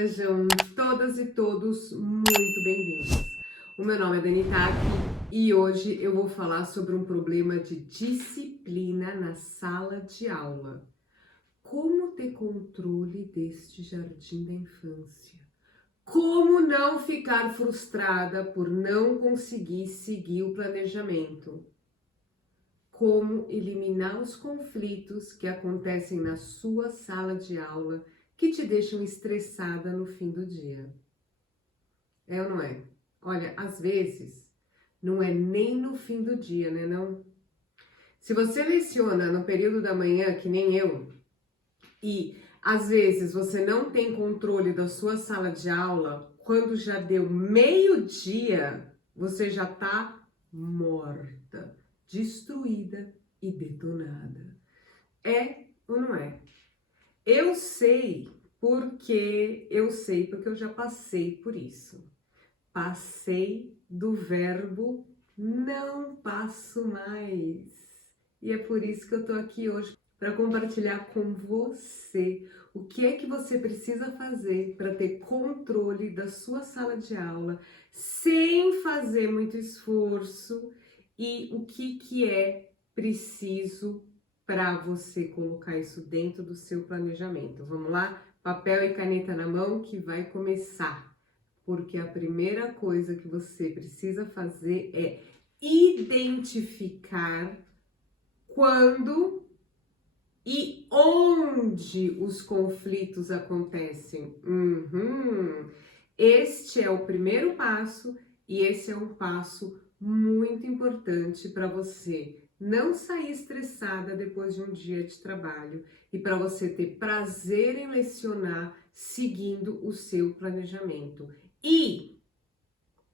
Sejam todas e todos muito bem-vindos. O meu nome é Dani Taki e hoje eu vou falar sobre um problema de disciplina na sala de aula. Como ter controle deste jardim da infância? Como não ficar frustrada por não conseguir seguir o planejamento? Como eliminar os conflitos que acontecem na sua sala de aula que te deixam estressada no fim do dia. É ou não é? Olha, às vezes não é nem no fim do dia, né não? Se você leciona no período da manhã, que nem eu, e às vezes você não tem controle da sua sala de aula, quando já deu meio-dia, você já tá morta, destruída e detonada. É ou não é? Eu sei porque eu já passei por isso. Passei do verbo não passo mais. E é por isso que eu tô aqui hoje para compartilhar com você o que é que você precisa fazer para ter controle da sua sala de aula sem fazer muito esforço e o que é preciso para você colocar isso dentro do seu planejamento. Vamos lá? Papel e caneta na mão que vai começar. Porque a primeira coisa que você precisa fazer é identificar quando e onde os conflitos acontecem. Este é o primeiro passo e esse é um passo muito importante para você não sair estressada depois de um dia de trabalho e para você ter prazer em lecionar seguindo o seu planejamento. E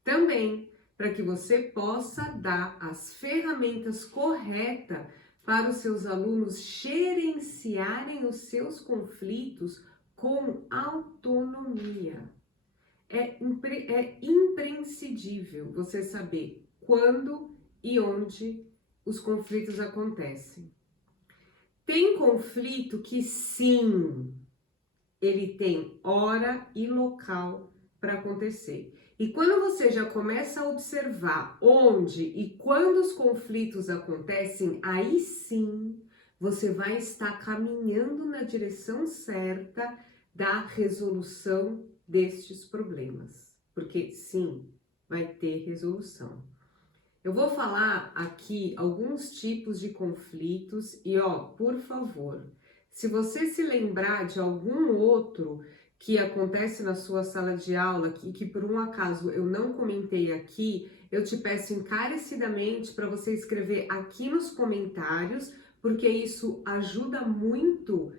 também para que você possa dar as ferramentas corretas para os seus alunos gerenciarem os seus conflitos com autonomia. É imprescindível você saber quando e onde os conflitos acontecem. Tem conflito que sim, ele tem hora e local para acontecer. E quando você já começa a observar onde e quando os conflitos acontecem, aí sim você vai estar caminhando na direção certa da resolução destes problemas. Porque sim, vai ter resolução. Eu vou falar aqui alguns tipos de conflitos e por favor, se você se lembrar de algum outro que acontece na sua sala de aula que por um acaso eu não comentei aqui, eu te peço encarecidamente para você escrever aqui nos comentários, porque isso ajuda muito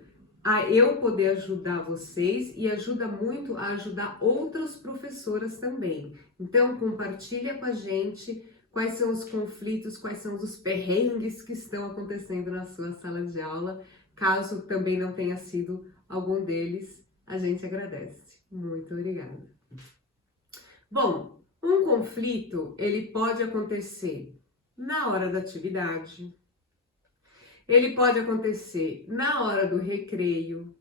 a eu poder ajudar vocês e ajuda muito a ajudar outras professoras também. Então, compartilha com a gente quais são os conflitos, quais são os perrengues que estão acontecendo na sua sala de aula. Caso também não tenha sido algum deles, a gente agradece. Muito obrigada. Bom, um conflito, ele pode acontecer na hora da atividade, ele pode acontecer na hora do recreio,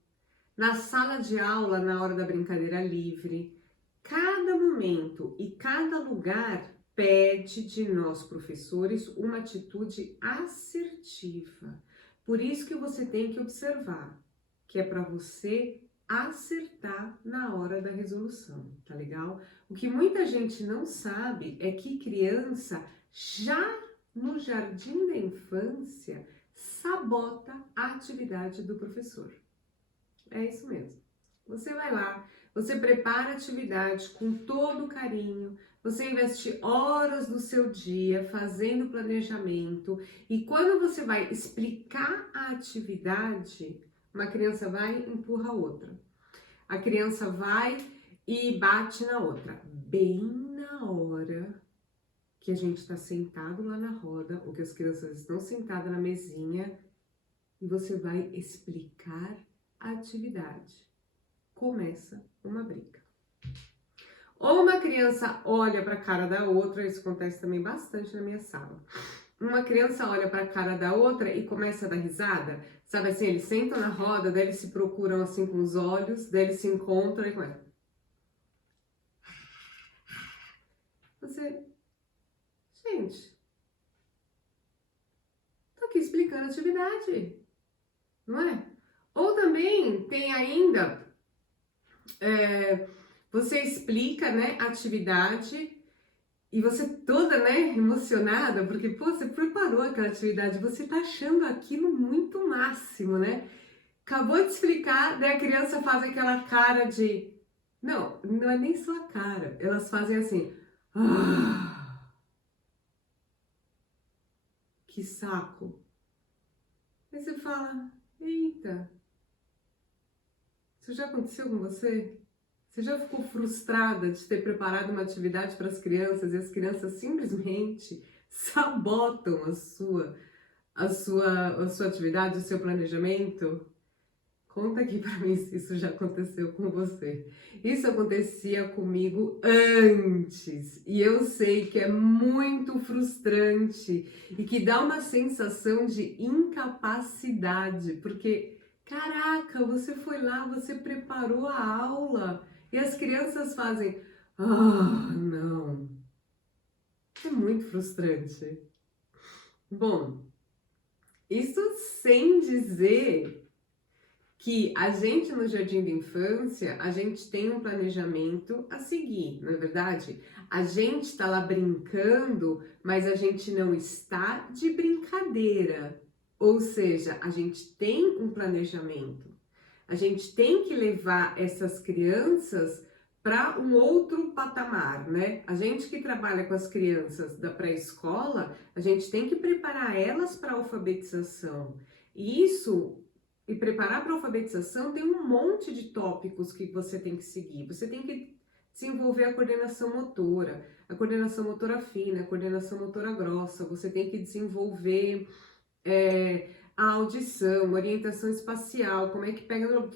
na sala de aula, na hora da brincadeira livre. Cada momento e cada lugar pede de nós, professores, uma atitude assertiva. Por isso que você tem que observar, que é para você acertar na hora da resolução, tá legal? O que muita gente não sabe é que criança, já no jardim da infância, sabota a atividade do professor. É isso mesmo. Você vai lá, você prepara a atividade com todo carinho, você investe horas do seu dia fazendo planejamento e quando você vai explicar a atividade, uma criança vai e empurra a outra. A criança vai e bate na outra. Bem na hora que a gente está sentado lá na roda, ou que as crianças estão sentadas na mesinha, e você vai explicar a atividade. Começa uma briga. Ou uma criança olha para a cara da outra, isso acontece também bastante na minha sala. Uma criança olha para a cara da outra e começa a dar risada, sabe assim, eles sentam na roda, daí eles se procuram assim com os olhos, daí eles se encontram e começam. Gente, tô aqui explicando a atividade, não é? Ou também tem ainda, você explica, né, a atividade e você toda, né, emocionada, porque, pô, você preparou aquela atividade, você tá achando aquilo muito máximo, né? Acabou de explicar, daí a criança faz aquela cara de... Não, não é nem só a cara, elas fazem assim... Ah, que saco. Aí você fala, eita, isso já aconteceu com você? Você já ficou frustrada de ter preparado uma atividade para as crianças e as crianças simplesmente sabotam a sua atividade, o seu planejamento? Conta aqui pra mim se isso já aconteceu com você. Isso acontecia comigo antes e eu sei que é muito frustrante e que dá uma sensação de incapacidade, porque caraca, você foi lá, você preparou a aula e as crianças fazem, ah, não. É muito frustrante. Bom, isso sem dizer que a gente no Jardim da Infância, a gente tem um planejamento a seguir, não é verdade? A gente está lá brincando, mas a gente não está de brincadeira. Ou seja, a gente tem um planejamento. A gente tem que levar essas crianças para um outro patamar, né? A gente que trabalha com as crianças da pré-escola, a gente tem que preparar elas para a alfabetização. E isso e preparar para a alfabetização tem um monte de tópicos que você tem que seguir. Você tem que desenvolver a coordenação motora fina, a coordenação motora grossa. Você tem que desenvolver a audição, orientação espacial, como é que pega no...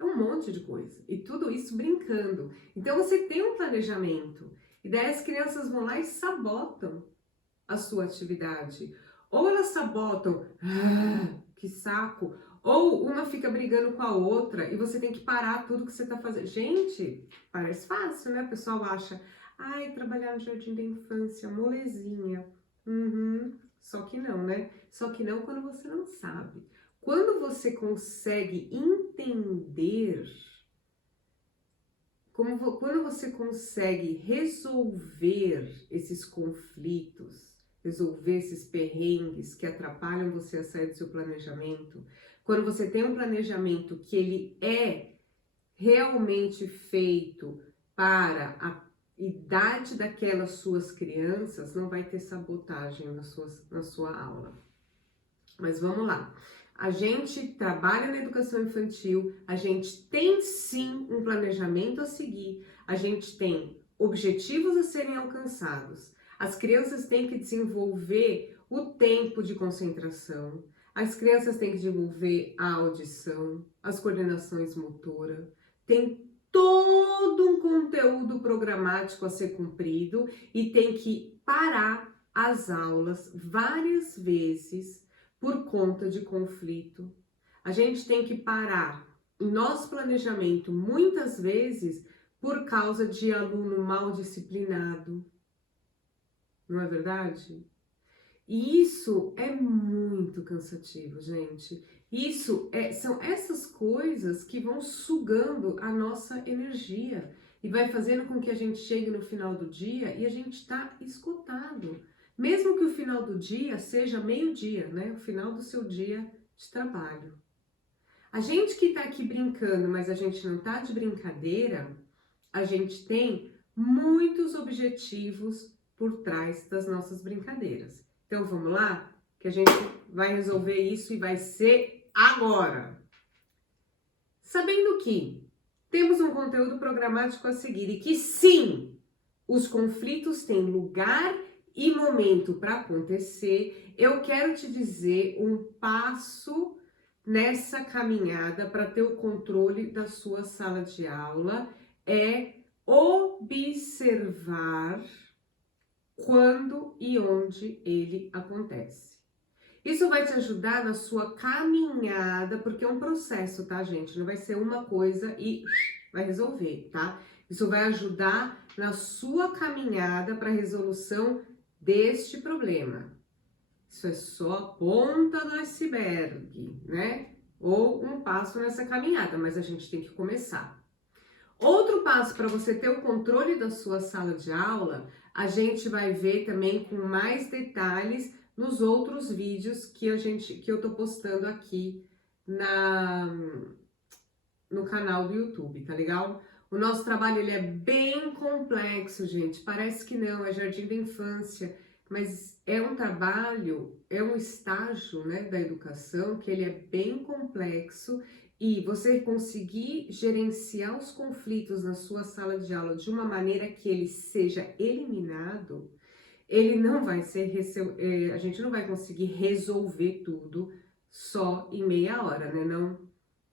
É um monte de coisa. E tudo isso brincando. Então você tem um planejamento. E daí as crianças vão lá e sabotam a sua atividade. Ou elas sabotam, que saco, ou uma fica brigando com a outra e você tem que parar tudo que você tá fazendo. Gente, parece fácil, né? O pessoal acha, ai, trabalhar no Jardim da Infância, molezinha. Só que não, né? Só que não quando você não sabe. Quando você consegue entender, quando você consegue resolver esses conflitos, resolver esses perrengues que atrapalham você a sair do seu planejamento, quando você tem um planejamento que ele é realmente feito para a idade daquelas suas crianças, não vai ter sabotagem na sua aula. Mas vamos lá. A gente trabalha na educação infantil, a gente tem sim um planejamento a seguir, a gente tem objetivos a serem alcançados. As crianças têm que desenvolver o tempo de concentração, as crianças têm que desenvolver a audição, as coordenações motora, tem todo um conteúdo programático a ser cumprido e tem que parar as aulas várias vezes por conta de conflito. A gente tem que parar o nosso planejamento muitas vezes por causa de aluno mal disciplinado. Não é verdade? E isso é muito cansativo, gente. São essas coisas que vão sugando a nossa energia e vai fazendo com que a gente chegue no final do dia e a gente está esgotado. Mesmo que o final do dia seja meio-dia, né? O final do seu dia de trabalho. A gente que está aqui brincando, mas a gente não está de brincadeira, a gente tem muitos objetivos por trás das nossas brincadeiras. Então vamos lá? Que a gente vai resolver isso e vai ser agora. Sabendo que temos um conteúdo programático a seguir e que sim, os conflitos têm lugar e momento para acontecer, eu quero te dizer um passo nessa caminhada para ter o controle da sua sala de aula é observar quando e onde ele acontece. Isso vai te ajudar na sua caminhada, porque é um processo, tá, gente? Não vai ser uma coisa e vai resolver, tá? Isso vai ajudar na sua caminhada para a resolução deste problema. Isso é só a ponta do iceberg, né? Ou um passo nessa caminhada, mas a gente tem que começar. Outro passo para você ter o controle da sua sala de aula, a gente vai ver também com mais detalhes nos outros vídeos que eu tô postando aqui no canal do YouTube, tá legal? O nosso trabalho ele é bem complexo, gente. Parece que não, é jardim da infância, mas é um trabalho, é um estágio, né, da educação que ele é bem complexo e você conseguir gerenciar os conflitos na sua sala de aula de uma maneira que ele seja eliminado, ele não vai ser, a gente não vai conseguir resolver tudo só em meia hora, né, não?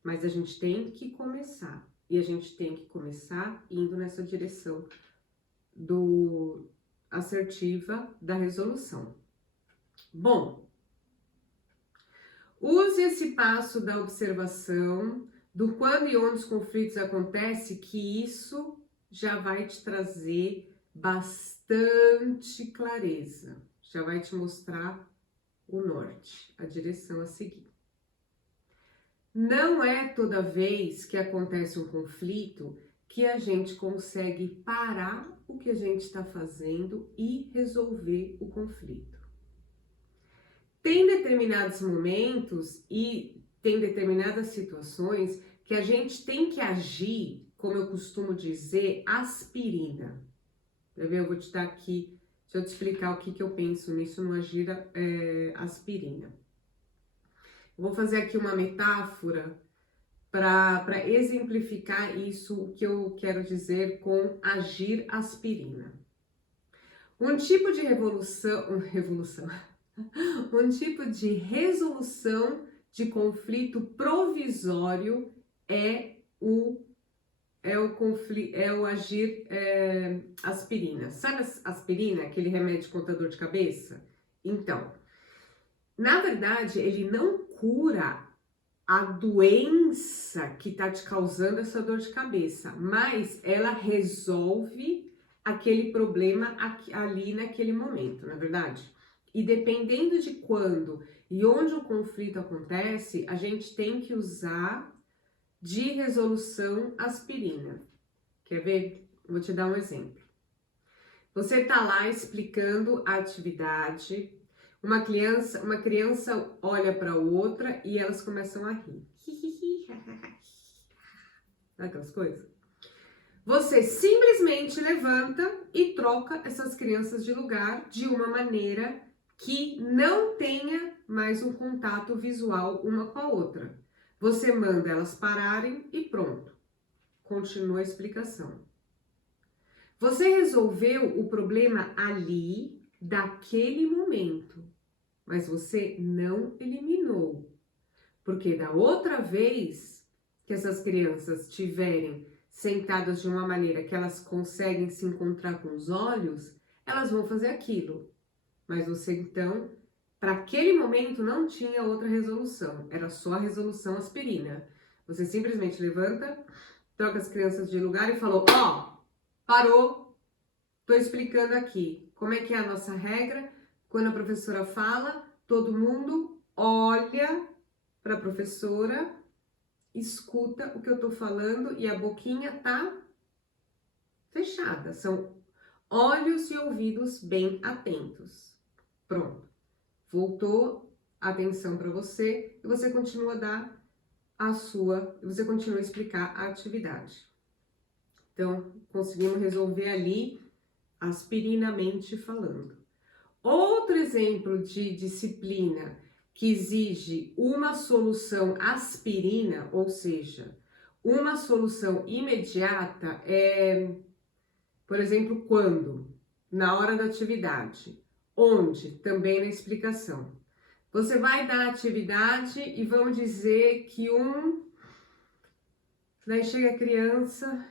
Mas a gente tem que começar. E a gente tem que começar indo nessa direção assertiva da resolução. Bom, use esse passo da observação, do quando e onde os conflitos acontecem, que isso já vai te trazer bastante clareza. Já vai te mostrar o norte, a direção a seguir. Não é toda vez que acontece um conflito que a gente consegue parar o que a gente está fazendo e resolver o conflito. Tem determinados momentos e tem determinadas situações que a gente tem que agir, como eu costumo dizer, aspirina. Quer ver? Eu vou te dar aqui, deixa eu te explicar o que eu penso nisso no agir aspirina. Eu vou fazer aqui uma metáfora para exemplificar isso, o que eu quero dizer com agir aspirina. Um tipo de um tipo de resolução de conflito provisório é o agir aspirina. Sabe aspirina, aquele remédio contra dor de cabeça? Então, na verdade, ele não cura a doença que está te causando essa dor de cabeça, mas ela resolve aquele problema ali naquele momento, não é verdade? E dependendo de quando e onde o conflito acontece, a gente tem que usar de resolução aspirina. Quer ver? Vou te dar um exemplo. Você tá lá explicando a atividade, uma criança olha para outra e elas começam a rir. Aquelas coisas. Você simplesmente levanta e troca essas crianças de lugar de uma maneira que não tenha mais um contato visual uma com a outra. Você manda elas pararem e pronto. Continua a explicação. Você resolveu o problema ali, daquele momento, mas você não eliminou. Porque da outra vez que essas crianças estiverem sentadas de uma maneira que elas conseguem se encontrar com os olhos, elas vão fazer aquilo. Mas você então, para aquele momento, não tinha outra resolução, era só a resolução aspirina. Você simplesmente levanta, troca as crianças de lugar e falou: ó, parou, tô explicando aqui. Como é que é a nossa regra? Quando a professora fala, todo mundo olha para a professora, escuta o que eu tô falando e a boquinha tá fechada. São olhos e ouvidos bem atentos. Pronto. Voltou a atenção para você e você continua a dar você continua a explicar a atividade. Então, conseguimos resolver ali aspirinamente falando. Outro exemplo de disciplina que exige uma solução aspirina, ou seja, uma solução imediata é, por exemplo, quando? Na hora da atividade. Onde? Também na explicação. Você vai dar a atividade e vamos dizer que daí chega a criança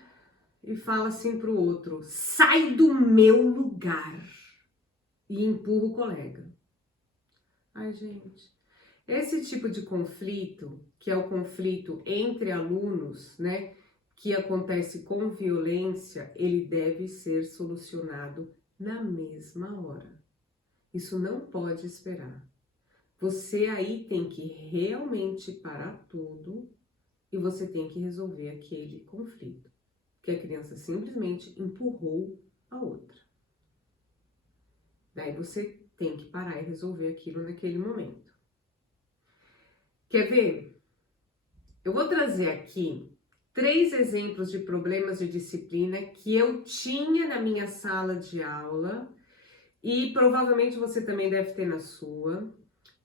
e fala assim para o outro: sai do meu lugar, e empurra o colega. Ai, gente, esse tipo de conflito, que é o conflito entre alunos, né, que acontece com violência, ele deve ser solucionado na mesma hora. Isso não pode esperar. Você aí tem que realmente parar tudo e você tem que resolver aquele conflito, que a criança simplesmente empurrou a outra. Daí você tem que parar e resolver aquilo naquele momento. Quer ver? Eu vou trazer aqui 3 exemplos de problemas de disciplina que eu tinha na minha sala de aula e provavelmente você também deve ter na sua.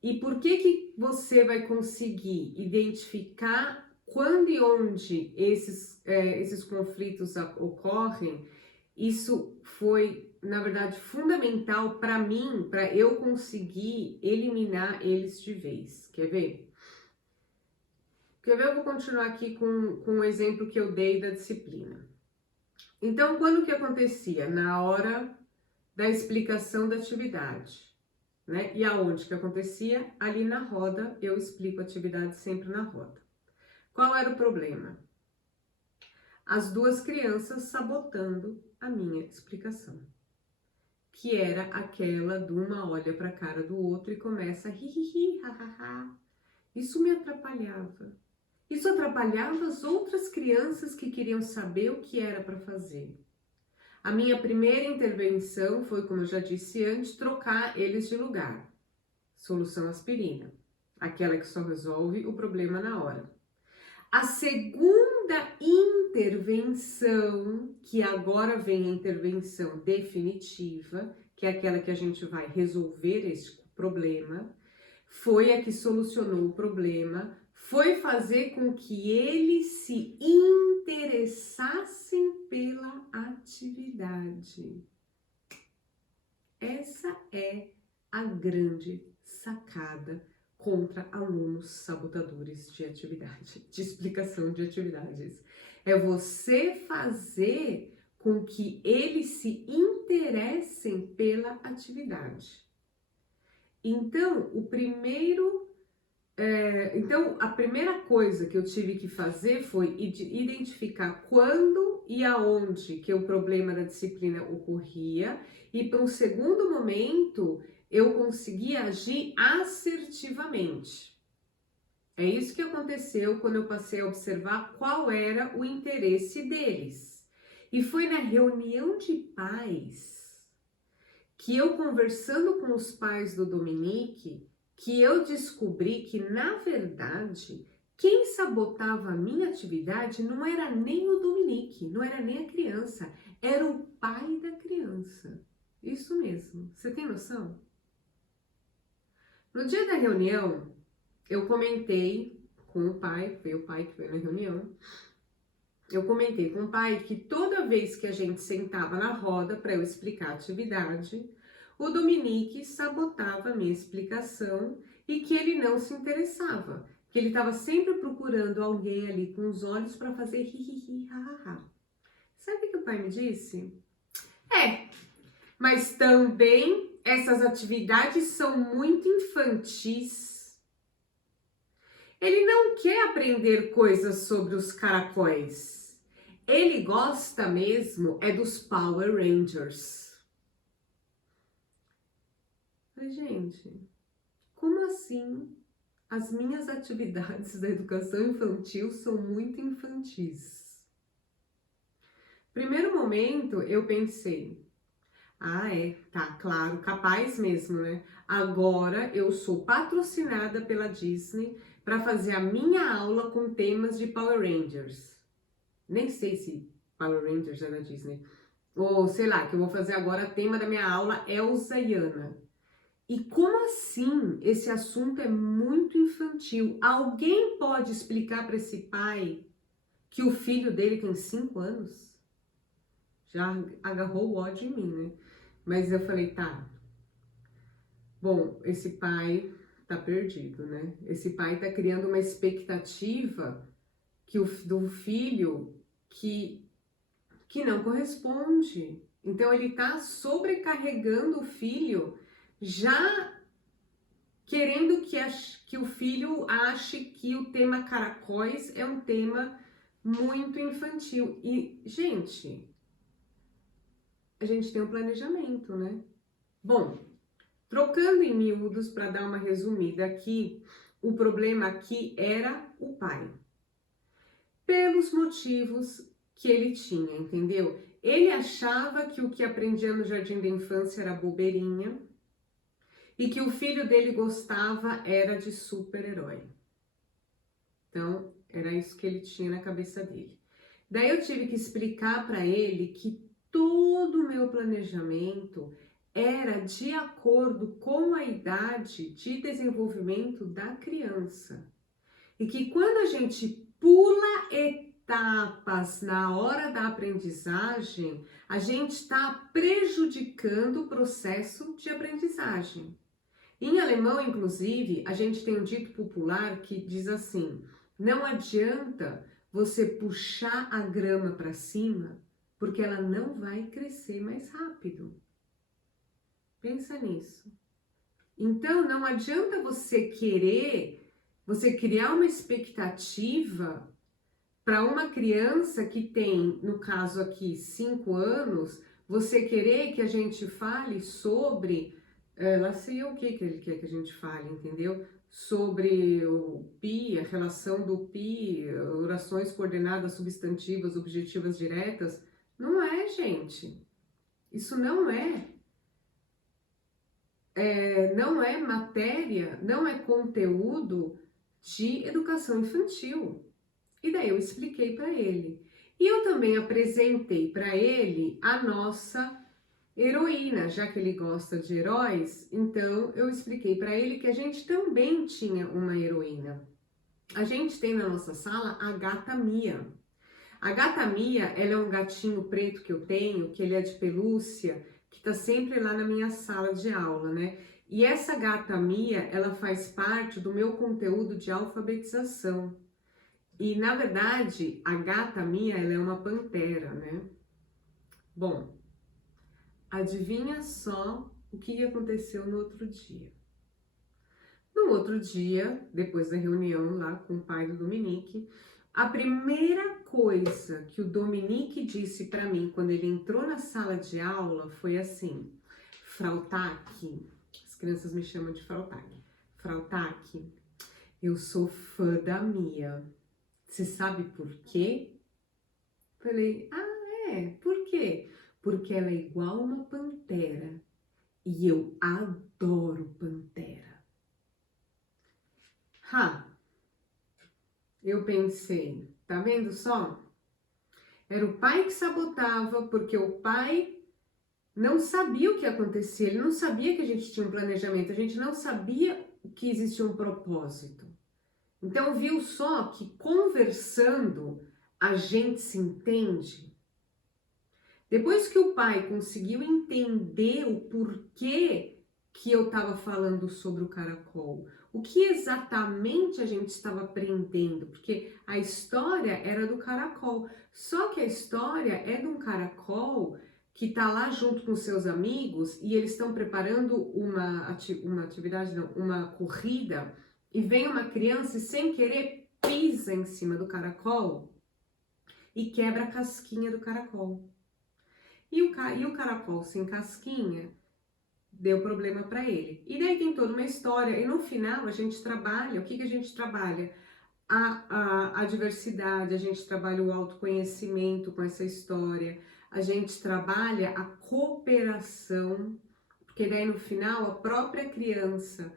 E por que você vai conseguir identificar quando e onde esses conflitos ocorrem? Isso foi, na verdade, fundamental para mim, para eu conseguir eliminar eles de vez. Quer ver? Quer ver? Eu vou continuar aqui com o exemplo que eu dei da disciplina. Então, quando que acontecia? Na hora da explicação da atividade, né? E aonde que acontecia? Ali na roda, eu explico a atividade sempre na roda. Qual era o problema? As 2 crianças sabotando a minha explicação, que era aquela de uma olha para a cara do outro e começa hi, ha, ha, ha. Isso me atrapalhava. Isso atrapalhava as outras crianças que queriam saber o que era para fazer. A minha primeira intervenção foi, como eu já disse antes, trocar eles de lugar. Solução aspirina, aquela que só resolve o problema na hora. A segunda intervenção, que agora vem a intervenção definitiva, que é aquela que a gente vai resolver esse problema, foi a que solucionou o problema, foi fazer com que eles se interessassem pela atividade. Essa é a grande sacada contra alunos sabotadores de atividade, de explicação de atividades. É você fazer com que eles se interessem pela atividade. Então, a primeira coisa que eu tive que fazer foi identificar quando e aonde que o problema da disciplina ocorria, e para um segundo momento eu consegui agir assertivamente. É isso que aconteceu quando eu passei a observar qual era o interesse deles. E foi na reunião de pais que eu, conversando com os pais do Dominique, que eu descobri que, na verdade, quem sabotava a minha atividade não era nem o Dominique, não era nem a criança, era o pai da criança. Isso mesmo, você tem noção? No dia da reunião, eu comentei com o pai, foi o pai que foi na reunião, eu comentei com o pai que toda vez que a gente sentava na roda para eu explicar a atividade, o Dominique sabotava a minha explicação e que ele não se interessava, que ele estava sempre procurando alguém ali com os olhos para fazer hi, ha, ha, ha. Sabe o que o pai me disse? Mas também essas atividades são muito infantis. Ele não quer aprender coisas sobre os caracóis. Ele gosta mesmo é dos Power Rangers. Mas, gente, como assim as minhas atividades da educação infantil são muito infantis? Primeiro momento, eu pensei, tá, claro, capaz mesmo, né? Agora eu sou patrocinada pela Disney para fazer a minha aula com temas de Power Rangers. Nem sei se Power Rangers é da Disney. Ou sei lá, que eu vou fazer agora, o tema da minha aula é Elsa e Anna. E como assim esse assunto é muito infantil? Alguém pode explicar para esse pai que o filho dele tem 5 anos? Já agarrou o ódio em mim, né? Mas eu falei, tá, bom, esse pai tá perdido, né? Esse pai tá criando uma expectativa do filho que não corresponde. Então ele tá sobrecarregando o filho, já querendo que o filho ache que o tema caracóis é um tema muito infantil. E, gente, a gente tem um planejamento, né? Bom, trocando em miúdos, para dar uma resumida aqui, o problema aqui era o pai. Pelos motivos que ele tinha, entendeu? Ele achava que o que aprendia no jardim da infância era bobeirinha e que o filho dele gostava era de super-herói. Então, era isso que ele tinha na cabeça dele. Daí eu tive que explicar para ele que todo o meu planejamento era de acordo com a idade de desenvolvimento da criança. E que quando a gente pula etapas na hora da aprendizagem, a gente está prejudicando o processo de aprendizagem. Em alemão, inclusive, a gente tem um dito popular que diz assim: não adianta você puxar a grama para cima, porque ela não vai crescer mais rápido. Pensa nisso. Então, não adianta você criar uma expectativa para uma criança que tem, no caso aqui, 5 anos, você querer que a gente fale sobre, lá sei o que ele quer que a gente fale, entendeu? Sobre o PI, a relação do PI, orações coordenadas substantivas, objetivas diretas. Não é, gente. Isso não é. Não é matéria, não é conteúdo de educação infantil. E daí eu expliquei para ele. E eu também apresentei para ele a nossa heroína, já que ele gosta de heróis, então eu expliquei para ele que a gente também tinha uma heroína. A gente tem na nossa sala a gata Mia. A gata Mia, ela é um gatinho preto que eu tenho, que ele é de pelúcia, que tá sempre lá na minha sala de aula, né? E essa gata Mia, ela faz parte do meu conteúdo de alfabetização. E, na verdade, a gata Mia, ela é uma pantera, né? Bom, adivinha só o que aconteceu no outro dia. No outro dia, depois da reunião lá com o pai do Dominique, a primeira coisa que o Dominique disse para mim quando ele entrou na sala de aula foi assim: Frau Tack, as crianças me chamam de Frau Tack. Frau Tack, eu sou fã da Mia. Você sabe por quê? Falei, por quê? Porque ela é igual uma pantera e eu adoro pantera. Eu pensei, tá vendo só? Era o pai que sabotava, porque o pai não sabia o que acontecia, ele não sabia que a gente tinha um planejamento, a gente não sabia que existia um propósito. Então viu só que conversando a gente se entende? Depois que o pai conseguiu entender o porquê que eu estava falando sobre o caracol, o que exatamente a gente estava aprendendo, porque a história era do caracol, só que a história é de um caracol que está lá junto com seus amigos e eles estão preparando uma atividade, não, uma corrida, e vem uma criança e sem querer pisa em cima do caracol e quebra a casquinha do caracol. E o caracol sem casquinha deu problema para ele. E daí tem toda uma história, e no final a gente trabalha, o que a gente trabalha? A diversidade, a gente trabalha o autoconhecimento com essa história, a gente trabalha a cooperação, porque daí no final a própria criança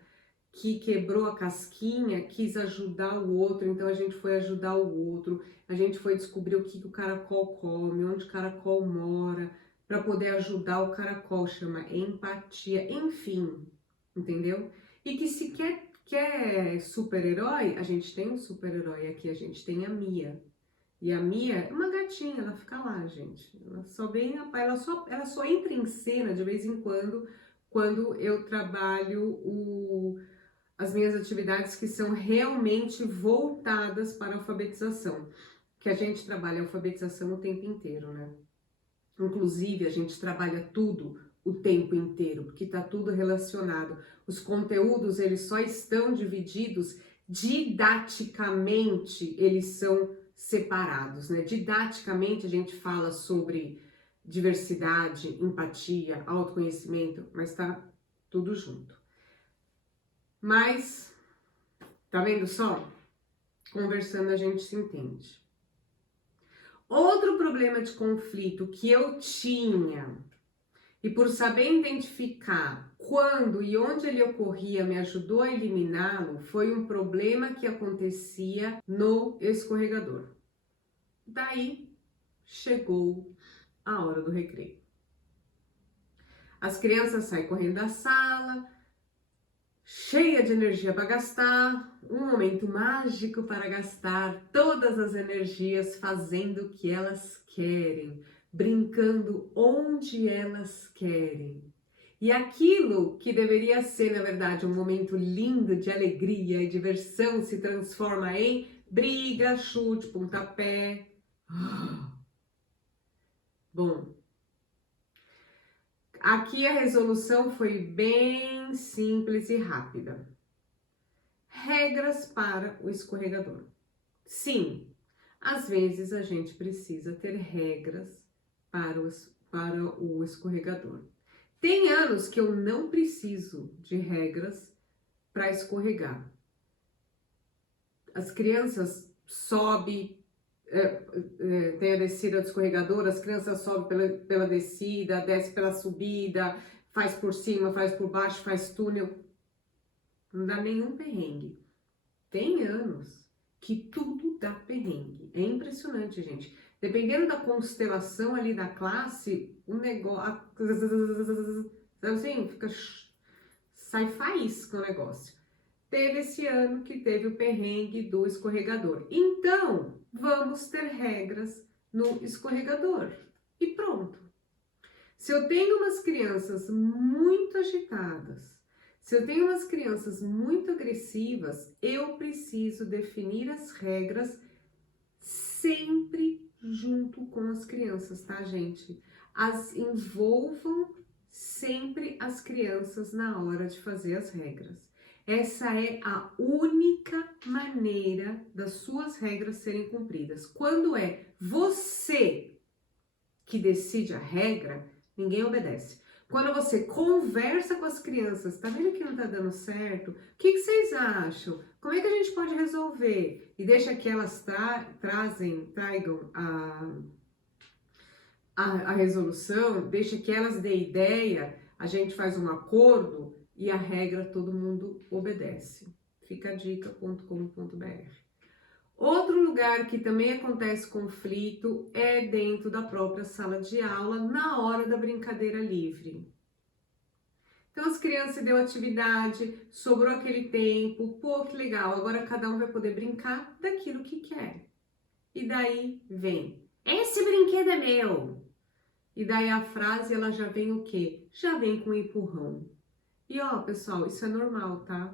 que quebrou a casquinha quis ajudar o outro, então a gente foi ajudar o outro, a gente foi descobrir o que o caracol come, onde o caracol mora, para poder ajudar o caracol, chama empatia, enfim, entendeu? E que se quer super-herói, a gente tem um super-herói aqui, a gente tem a Mia. E a Mia é uma gatinha, ela fica lá, gente. Ela só entra em cena de vez em quando eu trabalho as minhas atividades que são realmente voltadas para a alfabetização. Que a gente trabalha a alfabetização o tempo inteiro, né? Inclusive, a gente trabalha tudo o tempo inteiro, porque está tudo relacionado. Os conteúdos, eles só estão divididos didaticamente, eles são separados, né? Didaticamente a gente fala sobre diversidade, empatia, autoconhecimento, mas tá tudo junto. Mas, tá vendo só? Conversando a gente se entende. Outro problema de conflito que eu tinha, e por saber identificar quando e onde ele ocorria, me ajudou a eliminá-lo, foi um problema que acontecia no escorregador. Daí chegou a hora do recreio. As crianças saem correndo da sala, cheia de energia para gastar, um momento mágico para gastar todas as energias fazendo o que elas querem, brincando onde elas querem. E aquilo que deveria ser, na verdade, um momento lindo de alegria e diversão se transforma em briga, chute, pontapé. Bom, aqui a resolução foi bem simples e rápida. Regras para o escorregador. Sim, às vezes a gente precisa ter regras para o escorregador. Tem anos que eu não preciso de regras para escorregar. As crianças sobem, tem a descida do escorregador, as crianças sobem pela descida, desce pela subida, faz por cima, faz por baixo, faz túnel. Não dá nenhum perrengue. Tem anos que tudo dá perrengue. É impressionante, gente. Dependendo da constelação ali da classe, o negócio... assim, fica... sai faísca o negócio. Teve esse ano que teve o perrengue do escorregador. Então, vamos ter regras no escorregador. E pronto. Se eu tenho umas crianças muito agitadas, se eu tenho umas crianças muito agressivas, eu preciso definir as regras sempre junto com as crianças, tá, gente? Envolvam sempre as crianças na hora de fazer as regras. Essa é a única maneira das suas regras serem cumpridas. Quando é você que decide a regra, ninguém obedece. Quando você conversa com as crianças, tá vendo que não tá dando certo? O que vocês acham? Como é que a gente pode resolver? E deixa que elas traigam a resolução, deixa que elas dêem ideia, a gente faz um acordo e a regra todo mundo obedece. Fica a dica.com.br. Outro lugar que também acontece conflito é dentro da própria sala de aula, na hora da brincadeira livre. Então as crianças deu atividade, sobrou aquele tempo, pô, que legal, agora cada um vai poder brincar daquilo que quer. E daí vem, esse brinquedo é meu. E daí a frase, ela já vem o quê? Já vem com empurrão. E ó, pessoal, isso é normal, tá?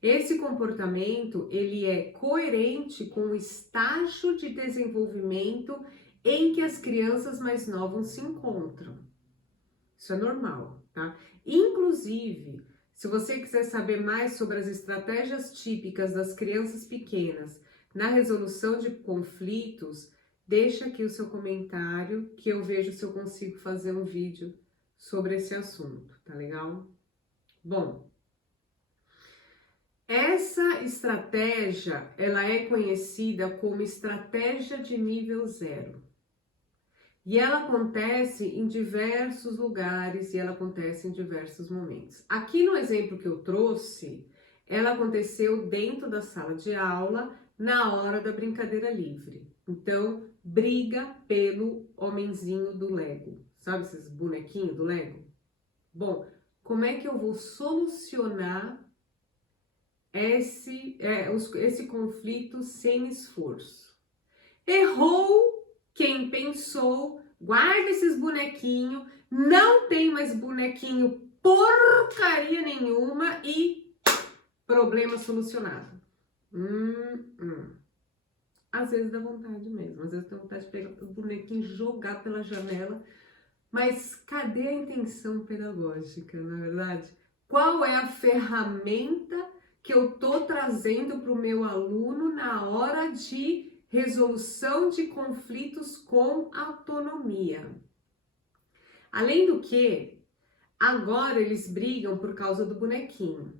Esse comportamento, ele é coerente com o estágio de desenvolvimento em que as crianças mais novas se encontram. Isso é normal, tá? Inclusive, se você quiser saber mais sobre as estratégias típicas das crianças pequenas na resolução de conflitos, deixa aqui o seu comentário que eu vejo se eu consigo fazer um vídeo sobre esse assunto, tá legal? Bom, essa estratégia, ela é conhecida como estratégia de nível 0. E ela acontece em diversos lugares e ela acontece em diversos momentos. Aqui no exemplo que eu trouxe, ela aconteceu dentro da sala de aula, na hora da brincadeira livre. Então, briga pelo homenzinho do Lego. Sabe esses bonequinhos do Lego? Bom, como é que eu vou solucionar esse conflito sem esforço? Errou quem pensou, guarda esses bonequinhos, não tem mais bonequinho porcaria nenhuma e problema solucionado. Às vezes dá vontade mesmo, às vezes dá vontade de pegar o bonequinho e jogar pela janela, mas cadê a intenção pedagógica, na verdade? Qual é a ferramenta que eu tô trazendo para o meu aluno na hora de resolução de conflitos com autonomia. Além do que, agora eles brigam por causa do bonequinho.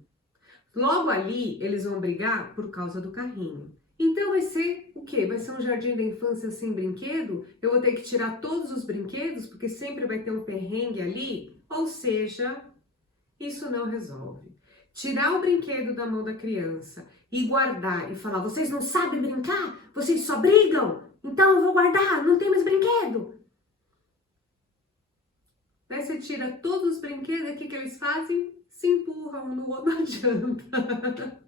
Logo ali, eles vão brigar por causa do carrinho. Então vai ser o quê? Vai ser um jardim da infância sem brinquedo? Eu vou ter que tirar todos os brinquedos, porque sempre vai ter um perrengue ali? Ou seja, isso não resolve. Tirar o brinquedo da mão da criança e guardar e falar, vocês não sabem brincar? Vocês só brigam? Então eu vou guardar, não tem mais brinquedo. Aí você tira todos os brinquedos, o que eles fazem? Se empurram um no outro, não adianta.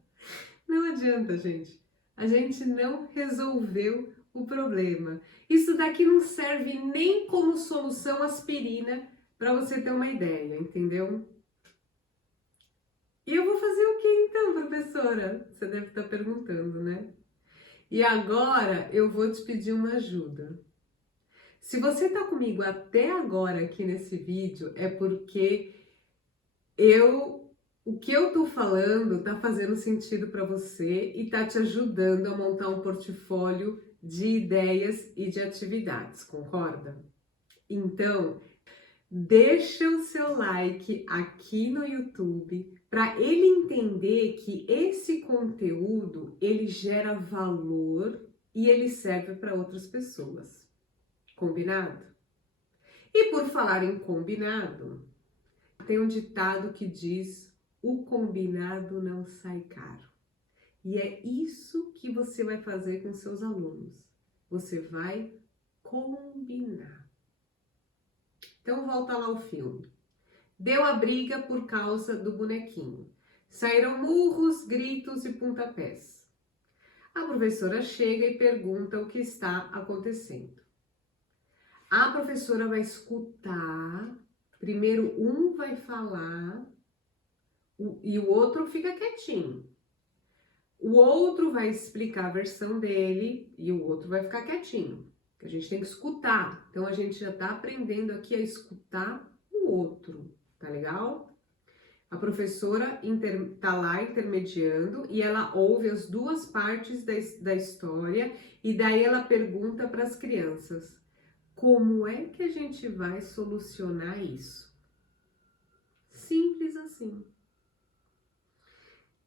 Não adianta, gente. A gente não resolveu o problema. Isso daqui não serve nem como solução aspirina para você ter uma ideia, entendeu? E eu vou fazer o que então, professora? Você deve estar perguntando, né? E agora eu vou te pedir uma ajuda. Se você está comigo até agora aqui nesse vídeo, é porque o que eu tô falando tá fazendo sentido para você e tá te ajudando a montar um portfólio de ideias e de atividades, concorda? Então, deixa o seu like aqui no YouTube para ele entender que esse conteúdo ele gera valor e ele serve para outras pessoas. Combinado? E por falar em combinado, tem um ditado que diz: o combinado não sai caro. E é isso que você vai fazer com seus alunos. Você vai combinar. Então volta lá o filme. Deu a briga por causa do bonequinho. Saíram murros, gritos e pontapés. A professora chega e pergunta o que está acontecendo. A professora vai escutar. Primeiro um vai falar e o outro fica quietinho. O outro vai explicar a versão dele e o outro vai ficar quietinho. A gente tem que escutar. Então a gente já tá aprendendo aqui a escutar o outro, tá legal? A professora tá lá intermediando e ela ouve as duas partes da história e daí ela pergunta para as crianças: como é que a gente vai solucionar isso? Simples assim.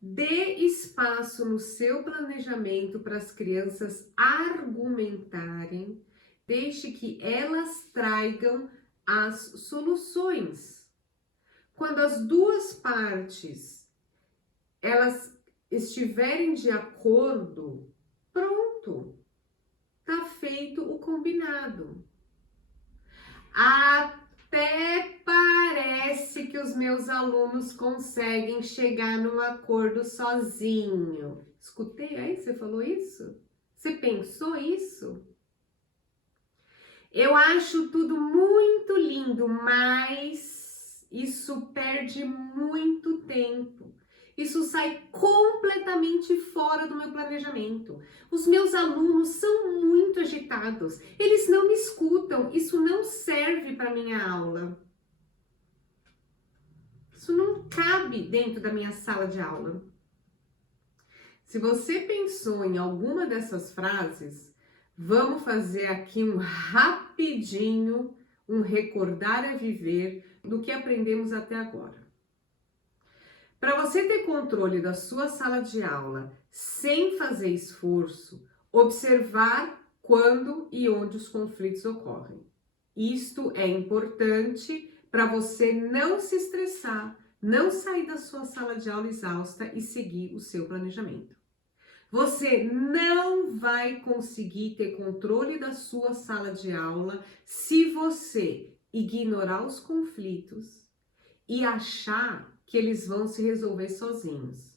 Dê espaço no seu planejamento para as crianças argumentarem, deixe que elas tragam as soluções. Quando as duas partes elas estiverem de acordo, pronto, tá feito o combinado. Até parece que os meus alunos conseguem chegar num acordo sozinho. Escutei aí? Você falou isso? Você pensou isso? Eu acho tudo muito lindo, mas isso perde muito tempo. Isso sai completamente fora do meu planejamento. Os meus alunos são muito agitados, eles não me escutam, isso não serve para minha aula. Isso não cabe dentro da minha sala de aula. Se você pensou em alguma dessas frases, vamos fazer aqui um rapidinho, um recordar é viver do que aprendemos até agora. Para você ter controle da sua sala de aula sem fazer esforço, observar quando e onde os conflitos ocorrem. Isto é importante para você não se estressar, não sair da sua sala de aula exausta e seguir o seu planejamento. Você não vai conseguir ter controle da sua sala de aula se você ignorar os conflitos e achar que eles vão se resolver sozinhos.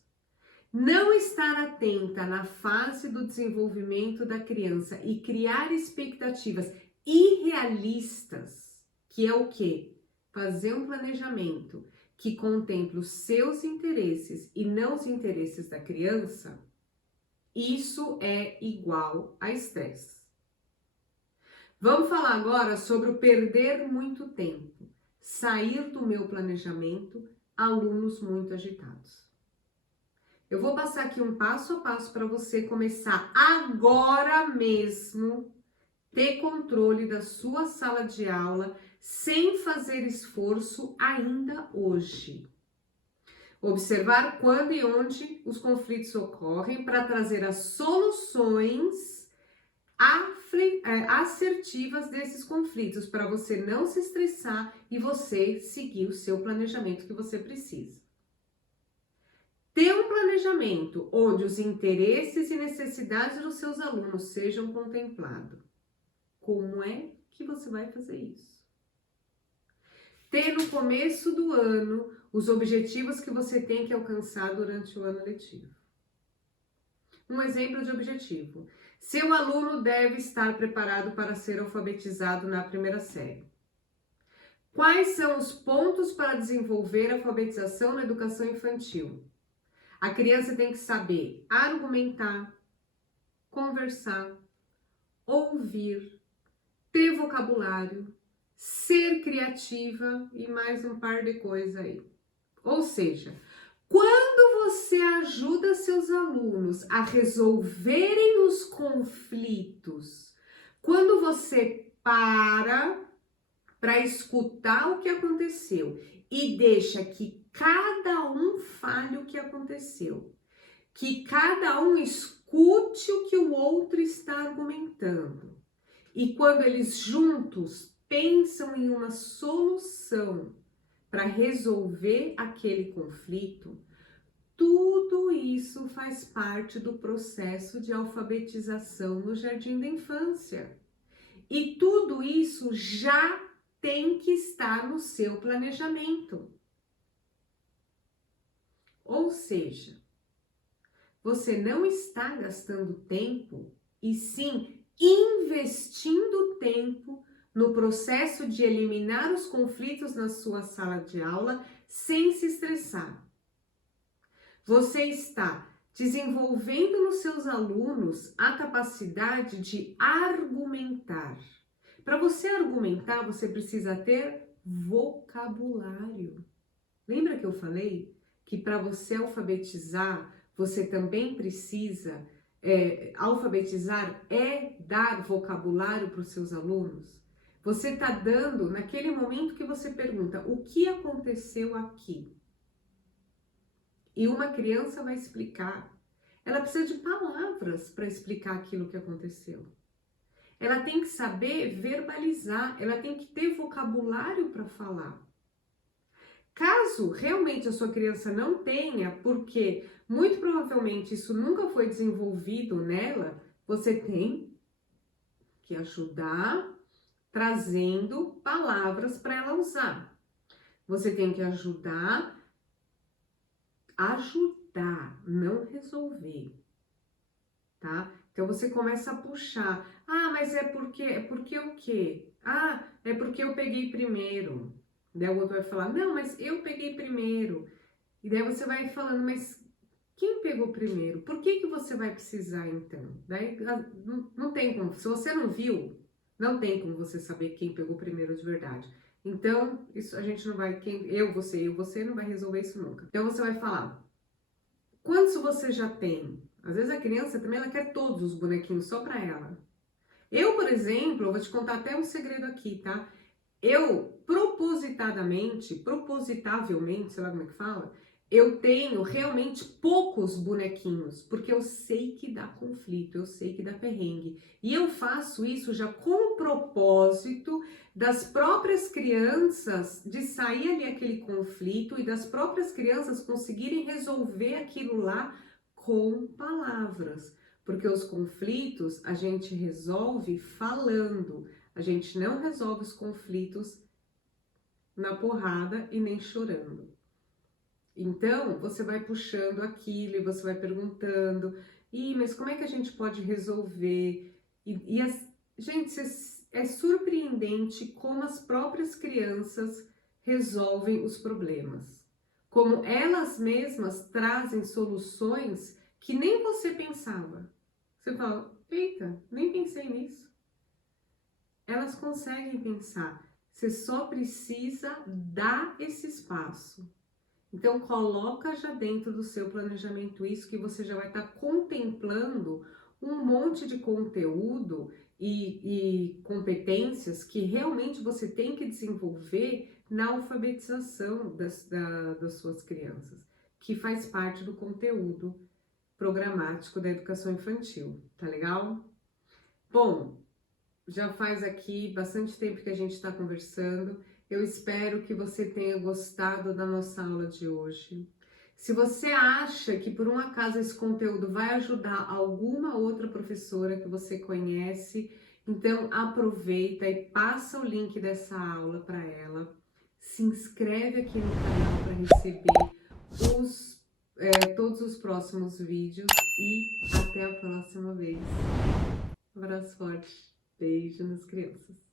Não estar atenta na fase do desenvolvimento da criança e criar expectativas irrealistas, que é o quê? Fazer um planejamento que contemple os seus interesses e não os interesses da criança, isso é igual a estresse. Vamos falar agora sobre o perder muito tempo, sair do meu planejamento, alunos muito agitados. Eu vou passar aqui um passo a passo para você começar agora mesmo ter controle da sua sala de aula sem fazer esforço ainda hoje. Observar quando e onde os conflitos ocorrem para trazer as soluções assertivas desses conflitos, para você não se estressar e você seguir o seu planejamento que você precisa. Ter um planejamento onde os interesses e necessidades dos seus alunos sejam contemplados. Como é que você vai fazer isso? Ter no começo do ano os objetivos que você tem que alcançar durante o ano letivo. Um exemplo de objetivo. Seu aluno deve estar preparado para ser alfabetizado na primeira série. Quais são os pontos para desenvolver a alfabetização na educação infantil? A criança tem que saber argumentar, conversar, ouvir, ter vocabulário, ser criativa e mais um par de coisas aí. Ou seja, quando você ajuda seus alunos a resolverem os conflitos, quando você para escutar o que aconteceu e deixa que cada um fale o que aconteceu, que cada um escute o que o outro está argumentando, e quando eles juntos pensam em uma solução para resolver aquele conflito, tudo isso faz parte do processo de alfabetização no jardim da infância. E tudo isso já tem que estar no seu planejamento. Ou seja, você não está gastando tempo, e sim investindo tempo no processo de eliminar os conflitos na sua sala de aula sem se estressar. Você está desenvolvendo nos seus alunos a capacidade de argumentar. Para você argumentar, você precisa ter vocabulário. Lembra que eu falei que para você alfabetizar, você também precisa alfabetizar é dar vocabulário para os seus alunos? Você está dando, naquele momento que você pergunta, o que aconteceu aqui? E uma criança vai explicar. Ela precisa de palavras para explicar aquilo que aconteceu. Ela tem que saber verbalizar, ela tem que ter vocabulário para falar. Caso realmente a sua criança não tenha, porque muito provavelmente isso nunca foi desenvolvido nela, você tem que ajudar trazendo palavras para ela usar. Você tem que ajudar, não resolver, tá? Então você começa a puxar. Ah, mas é porque o quê? Ah, é porque eu peguei primeiro. Daí o outro vai falar, não, mas eu peguei primeiro. E daí você vai falando, mas quem pegou primeiro? Por que você vai precisar então? Daí não tem como, se você não viu, não tem como você saber quem pegou primeiro de verdade. Então, isso a gente não vai, você não vai resolver isso nunca. Então você vai falar, quantos você já tem? Às vezes a criança também ela quer todos os bonequinhos só para ela. Eu, por exemplo, eu vou te contar até um segredo aqui, tá? Eu propositavelmente, sei lá como é que fala, eu tenho realmente poucos bonequinhos, porque eu sei que dá conflito, eu sei que dá perrengue. E eu faço isso já com o propósito das próprias crianças de sair ali aquele conflito e das próprias crianças conseguirem resolver aquilo lá com palavras. Porque os conflitos a gente resolve falando, a gente não resolve os conflitos na porrada e nem chorando. Então, você vai puxando aquilo e você vai perguntando, mas como é que a gente pode resolver? Gente, é surpreendente como as próprias crianças resolvem os problemas. Como elas mesmas trazem soluções que nem você pensava. Você fala, eita, nem pensei nisso. Elas conseguem pensar. Você só precisa dar esse espaço. Então, coloca já dentro do seu planejamento isso, que você já vai estar contemplando um monte de conteúdo e competências que realmente você tem que desenvolver na alfabetização das suas crianças, que faz parte do conteúdo programático da educação infantil, tá legal? Bom, já faz aqui bastante tempo que a gente está conversando. Eu espero que você tenha gostado da nossa aula de hoje. Se você acha que por um acaso esse conteúdo vai ajudar alguma outra professora que você conhece, então aproveita e passa o link dessa aula para ela. Se inscreve aqui no canal para receber todos os próximos vídeos e até a próxima vez. Um abraço forte, beijo nas crianças.